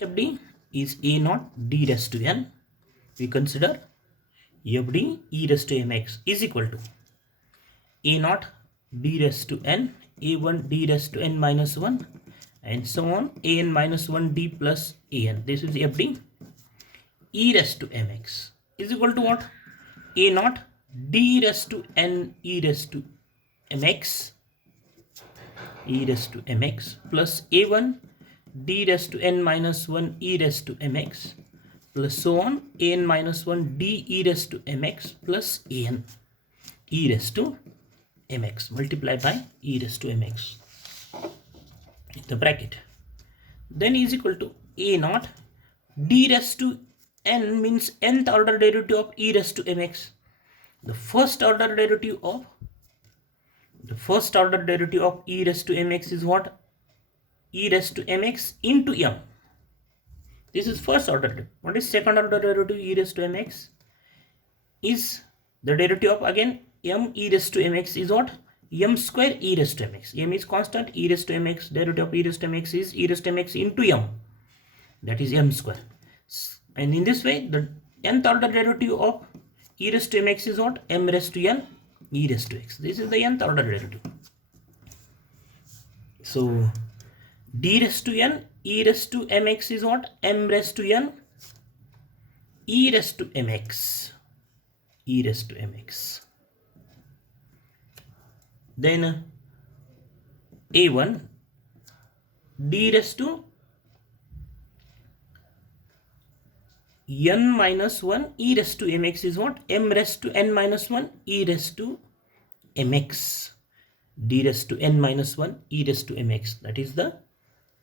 FD is A naught D raised to n. We consider FD e raised to mx is equal to A naught D raised to n, A1 D raised to n minus 1, and so on, an minus 1 D plus an. This is FD e raised to mx is equal to what? A naught D raised to n e raised to mx plus A1 D raised to n minus 1 e raised to mx plus so on, an minus 1 D e raised to mx plus an e raised to mx multiplied by e raised to mx in the bracket. Then is equal to A naught D raised to n means nth order derivative of e raised to mx. The first order derivative of e raised to mx is what? E raised to mx into m. This is first order derivative. What is second order derivative? E raised to mx is the derivative of again m e raised to mx is what? M square e raised to mx. M is constant, e raised to mx, derivative of e raised to mx is e raised to mx into m. That is m square. And in this way, the nth order derivative of e raised to mx is what? M raised to n e raised to x. This is the nth order derivative. So d raised to n e raised to mx is what? M raised to n e raised to mx. Then a1 d raised to n minus 1 e raised to mx is what? M raised to n minus 1 e raised to mx. D raised to n minus 1 e raised to mx. That is the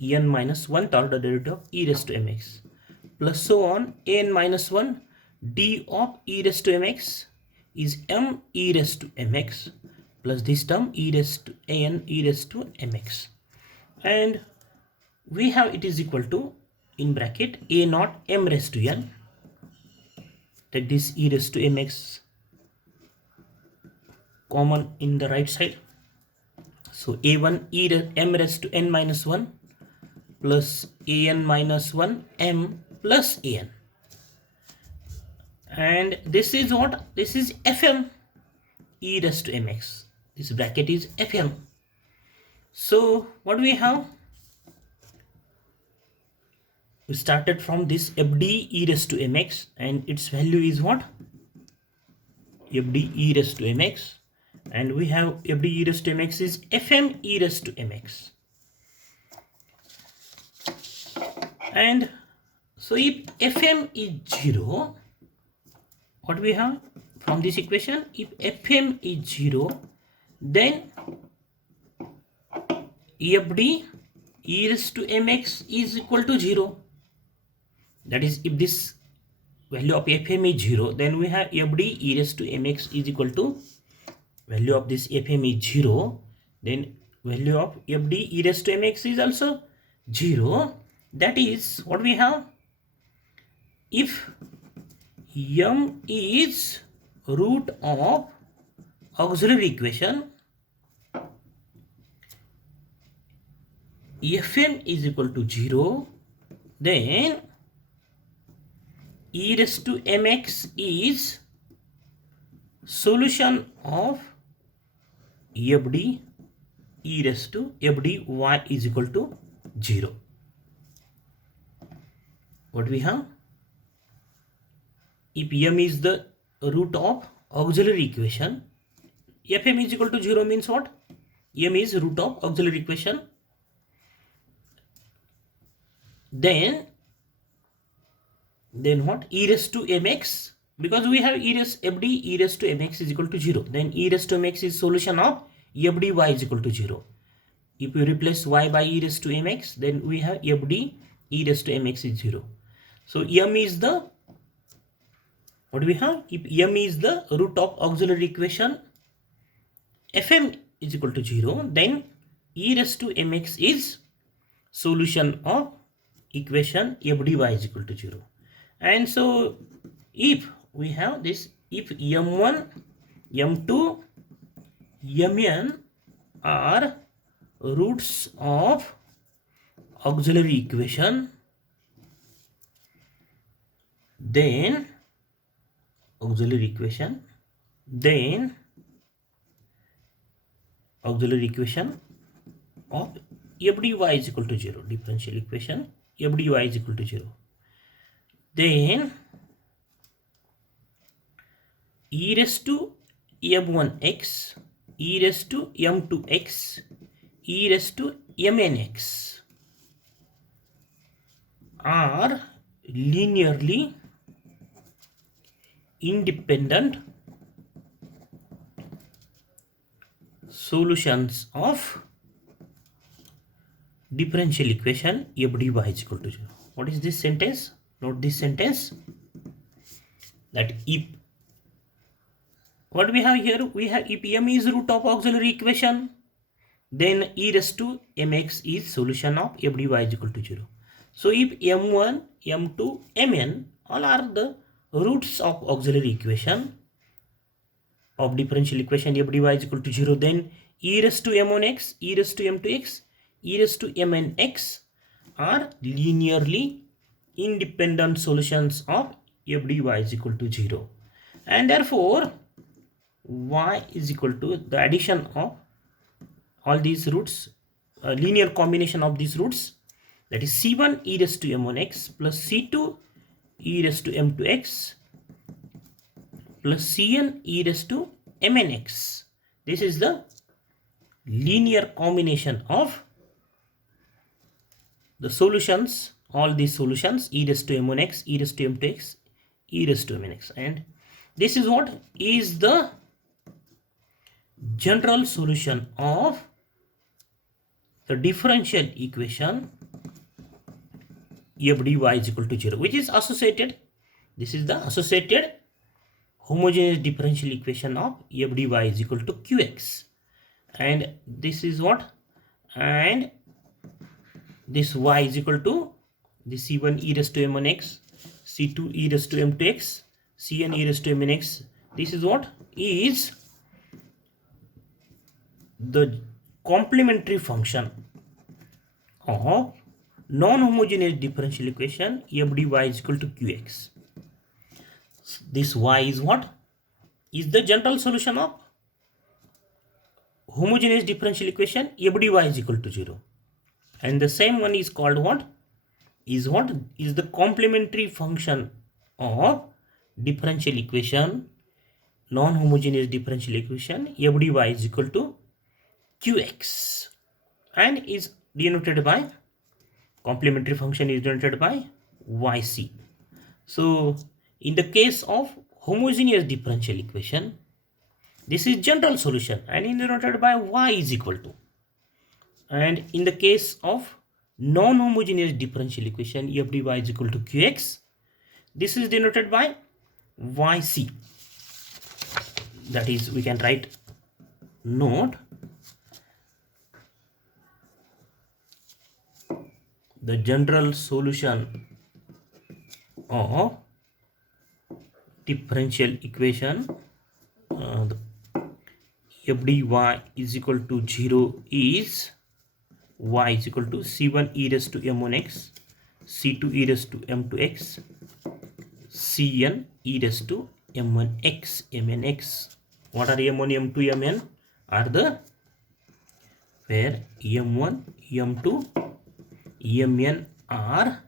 n minus 1th order derivative of e raised to mx. Plus so on, n minus 1 d of e raised to mx is m e raised to mx plus this term e raised to an e raised to mx. And we have it is equal to in bracket a naught m raised to n. Take this e raised to mx common in the right side. So a1 m raised to n minus 1 plus an minus 1 m plus an. And this is what? This is fm e raised to mx. This bracket is fm. So what do we have? We started from this fd e raised to mx and its value is what? Fd e raised to mx, and we have fd e raised to mx is fm e raised to mx. And so if fm is 0, what we have from this equation? If fm is 0, then fd e raised to mx is equal to 0. That is, if this value of fm is 0, then we have fd e raised to mx is equal to value of this fm is 0, then value of fd e raised to mx is also 0. That is what we have. If m is root of auxiliary equation, fm is equal to 0, then e raised to mx is solution of fd e raised to fd y is equal to 0. What we have? If m is the root of auxiliary equation, fm is equal to 0 means what? M is root of auxiliary equation. Then what? E raised to mx, because we have fd e raised to mx is equal to 0. Then e raised to mx is solution of fd y is equal to 0. If we replace y by e raised to mx, then we have fd e raised to mx is 0. So m is the, what do we have? If m is the root of auxiliary equation, fm is equal to 0, then e raised to mx is solution of equation fdy is equal to 0. And so if we have this, if m1, m2, mn are roots of auxiliary equation, then auxiliary equation, then auxiliary equation of f dy is equal to 0, differential equation f dy is equal to 0, then e raised to m1x, e raised to m2x, e raised to mnx are linearly independent solutions of differential equation f dy is equal to 0. What is this sentence? Note this sentence, that if what we have here, we have if m is root of auxiliary equation, then e raised to mx is solution of f dy is equal to 0. So if m1, m2, mn all are the roots of auxiliary equation of differential equation f dy is equal to 0, then e raised to m1x, e raised to m2x, e raised to mnx are linearly independent solutions of f dy is equal to 0, and therefore y is equal to the addition of all these roots, a linear combination of these roots, that is c1 e raised to m1x plus c2 e raised to m2x plus cn e raised to mnx. This is the linear combination of the solutions, all these solutions, e raised to m1x, e raised to m2x, e raised to mnx, and this is what is the general solution of the differential equation f dy is equal to 0, which is associated. This is the associated homogeneous differential equation of f dy is equal to qx, and this is what, and this y is equal to this c1 e raised to m1x, c2 e raised to m2x, cn e raised to mnx. This is what is the complementary function of non-homogeneous differential equation f dy is equal to qx. This y is what? Is the general solution of homogeneous differential equation f dy is equal to 0. And the same one is called what? Is the complementary function of differential equation, non-homogeneous differential equation f dy is equal to qx, and is denoted by, complementary function is denoted by yc. So in the case of homogeneous differential equation, this is general solution and is denoted by y is equal to, and in the case of non-homogeneous differential equation f dy is equal to qx, this is denoted by yc. That is, we can write note, the general solution of differential equation f dy is equal to 0 is y is equal to c1 e raised to m1x, c2 e raised to m2x, cn e raised to m1x, mnx. What are m1, m2, mn? Are the, where m1, m2, mn are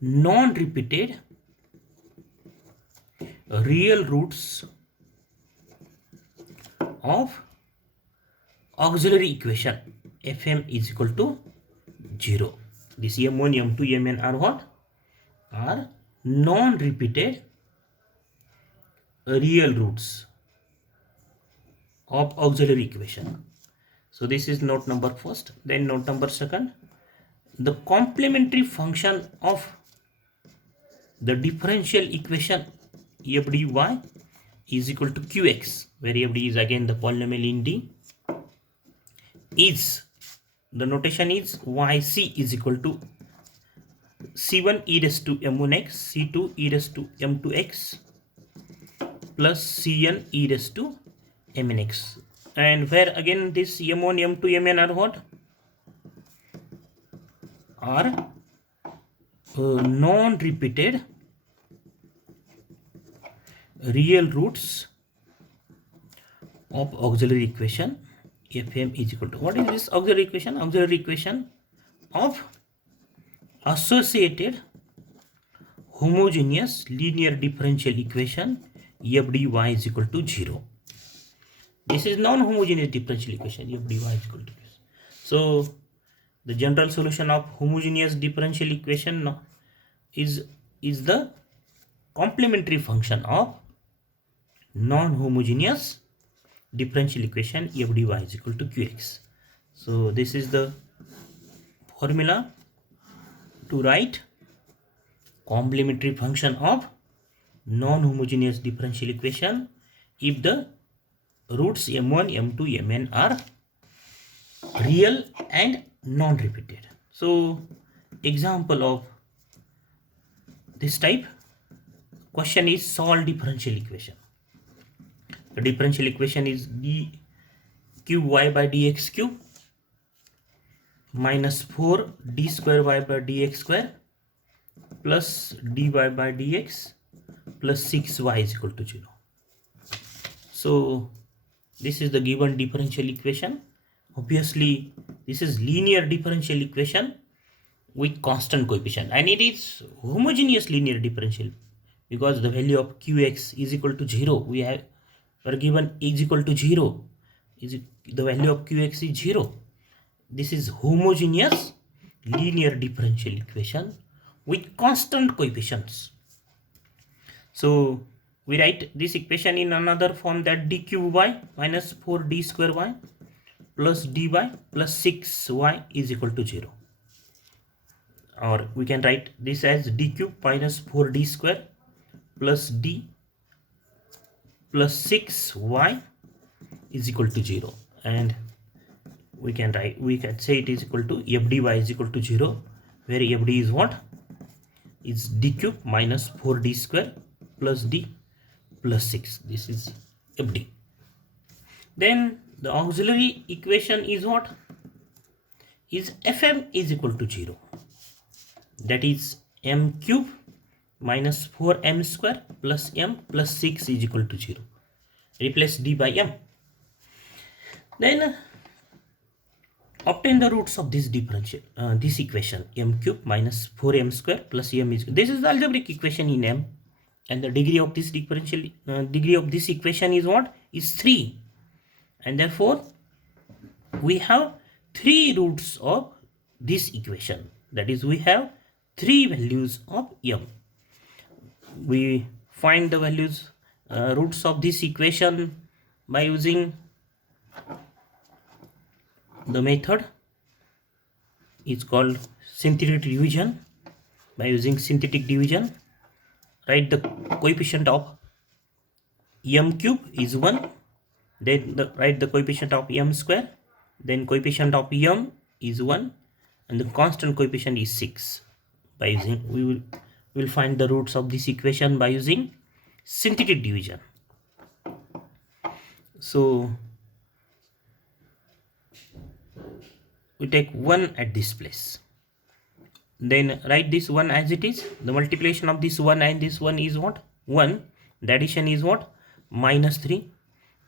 non-repeated real roots of auxiliary equation fm is equal to 0. This m1, m2, mn are what? Are non-repeated real roots of auxiliary equation. So this is note number first. Then note number second, the complementary function of the differential equation f dy is equal to qx, where f d is again the polynomial in D, is, the notation is yc is equal to c1 e raised to m1x, c2 e raised to m2x plus cn e raised to mnx, and where again this m1, m2, mn are what? Are non-repeated real roots of auxiliary equation Fm is equal to, what is this auxiliary equation? Auxiliary equation of associated homogeneous linear differential equation f dy is equal to 0. This is non-homogeneous differential equation f dy is equal to 0. So the general solution of homogeneous differential equation is the complementary function of non-homogeneous differential equation f dy is equal to qx. So this is the formula to write complementary function of non-homogeneous differential equation if the roots m1, m2, mn are real and non-repeated. So example of this type question is solve differential equation. The differential equation is d cube y by dx cube minus 4 d square y by dx square plus dy by dx plus 6y is equal to 0. So this is the given differential equation. Obviously this is linear differential equation with constant coefficient, and it is homogeneous linear differential because the value of qx is equal to 0. We are given is equal to 0, the value of qx is 0. This is homogeneous linear differential equation with constant coefficients. So we write this equation in another form, that d cube y minus 4d square y plus dy plus 6y is equal to 0. Or we can write this as d cube minus 4d square plus d plus 6y is equal to 0, and we can say it is equal to f dy is equal to 0, where f d is what? Is d cube minus 4d square plus d plus 6. This is f d. Then the auxiliary equation is what? Is fm is equal to 0. That is m cube minus 4m square plus m plus 6 is equal to 0. Replace d by m. Then obtain the roots of this differential, this equation m cube minus 4m square plus m is, this is the algebraic equation in m, and the degree of this differential degree of this equation is what? Is 3, and therefore we have 3 roots of this equation. That is, we have 3 values of m. We find the values roots of this equation by using the method is called synthetic division. By using synthetic division, write the coefficient of m cube is 1, then write the coefficient of m square, then coefficient of m is 1, and the constant coefficient is 6. By using, we will find the roots of this equation by using synthetic division. So we take 1 at this place, then write this 1 as it is. The multiplication of this 1 and this 1 is what? 1. The addition is what? Minus 3.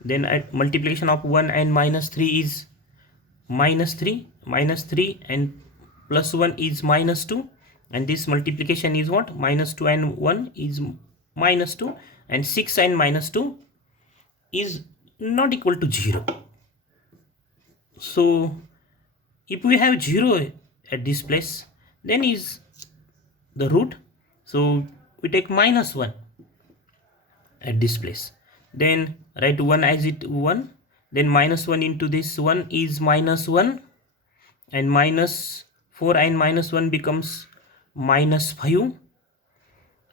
Then at multiplication of 1 and minus 3 is minus 3. Minus 3 and plus 1 is minus 2. And this multiplication is what? Minus 2 and 1 is minus 2. And 6 and minus 2 is not equal to 0. So if we have 0 at this place, then is the root. So we take minus 1 at this place. Then write 1 as it 1. Then minus 1 into this 1 is minus 1. And minus 4 and minus 1 becomes minus 5.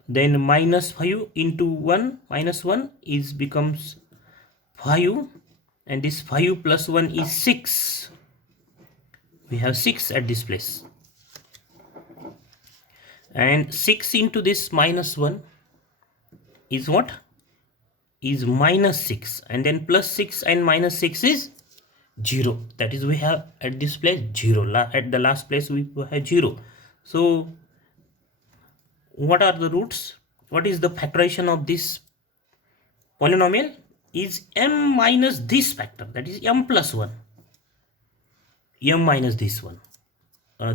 Then minus 5 into 1 minus 1 is becomes 5. And this 5 plus 1 is 6. We have 6 at this place. And 6 into this minus 1 is what? Is minus 6. And then plus 6 and minus 6 is 0. That is, we have at this place 0. At the last place we have 0. So what are the roots? What is the factorization of this polynomial is m minus this factor, that is m plus 1, m minus this one,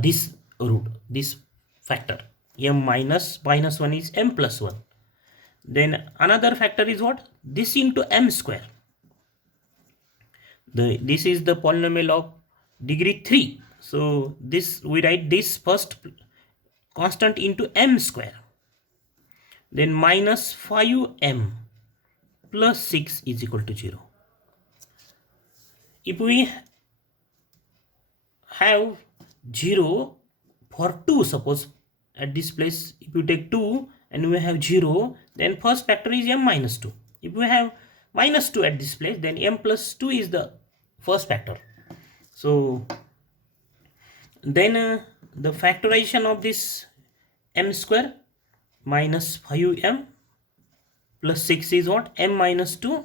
this root, this factor, m minus 1 is m plus 1. Then another factor is what? This into m square. This is the polynomial of degree 3. So this, we write this first constant into m square. Then minus 5m plus 6 is equal to 0. If we have 0 for 2, suppose at this place, if you take 2 and we have 0, then first factor is m minus 2. If we have minus 2 at this place, then m plus 2 is the first factor. So then the factorization of this m square minus 5m plus 6 is what? M minus 2,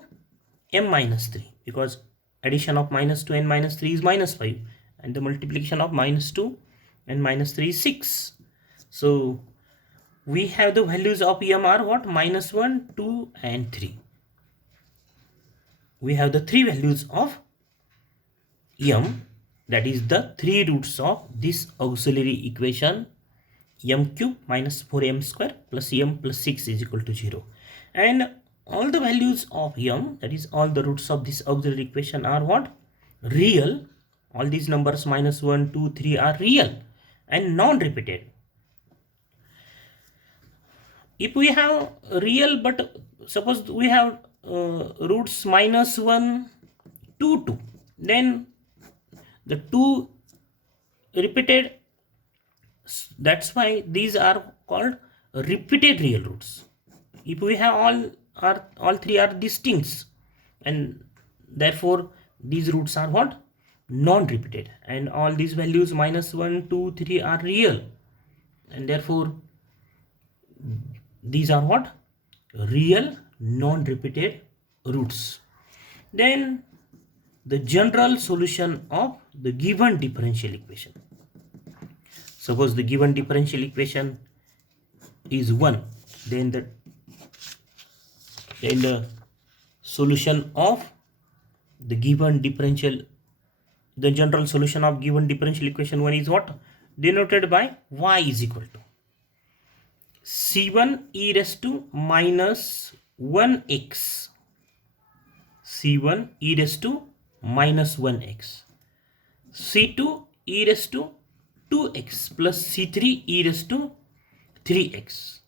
m minus 3, because addition of minus 2 and minus 3 is minus 5, and the multiplication of minus 2 and minus 3 is 6. So we have the values of m are what? Minus 1, 2 and 3. We have the three values of m, that is the three roots of this auxiliary equation, m cube minus 4m square plus m plus 6 is equal to 0. And all the values of m, that is all the roots of this auxiliary equation, are what? Real. All these numbers minus 1, 2, 3 are real and non-repeated. If we have real, but suppose we have roots minus 1, 2, 2, then the 2 repeated, that's why these are called repeated real roots. If we have all three are distinct, and therefore these roots are what? Non-repeated, and all these values minus 1, 2, 3 are real, and therefore these are what? Real non-repeated roots. Then the general solution of the given differential equation. Suppose the given differential equation is 1, then the solution of the given differential, the general solution of given differential equation 1 is what? Denoted by y is equal to c1 e raised to minus 1x, c1 e raised to minus 1x, c2 e raised to 2x plus c3 e raised to 3x.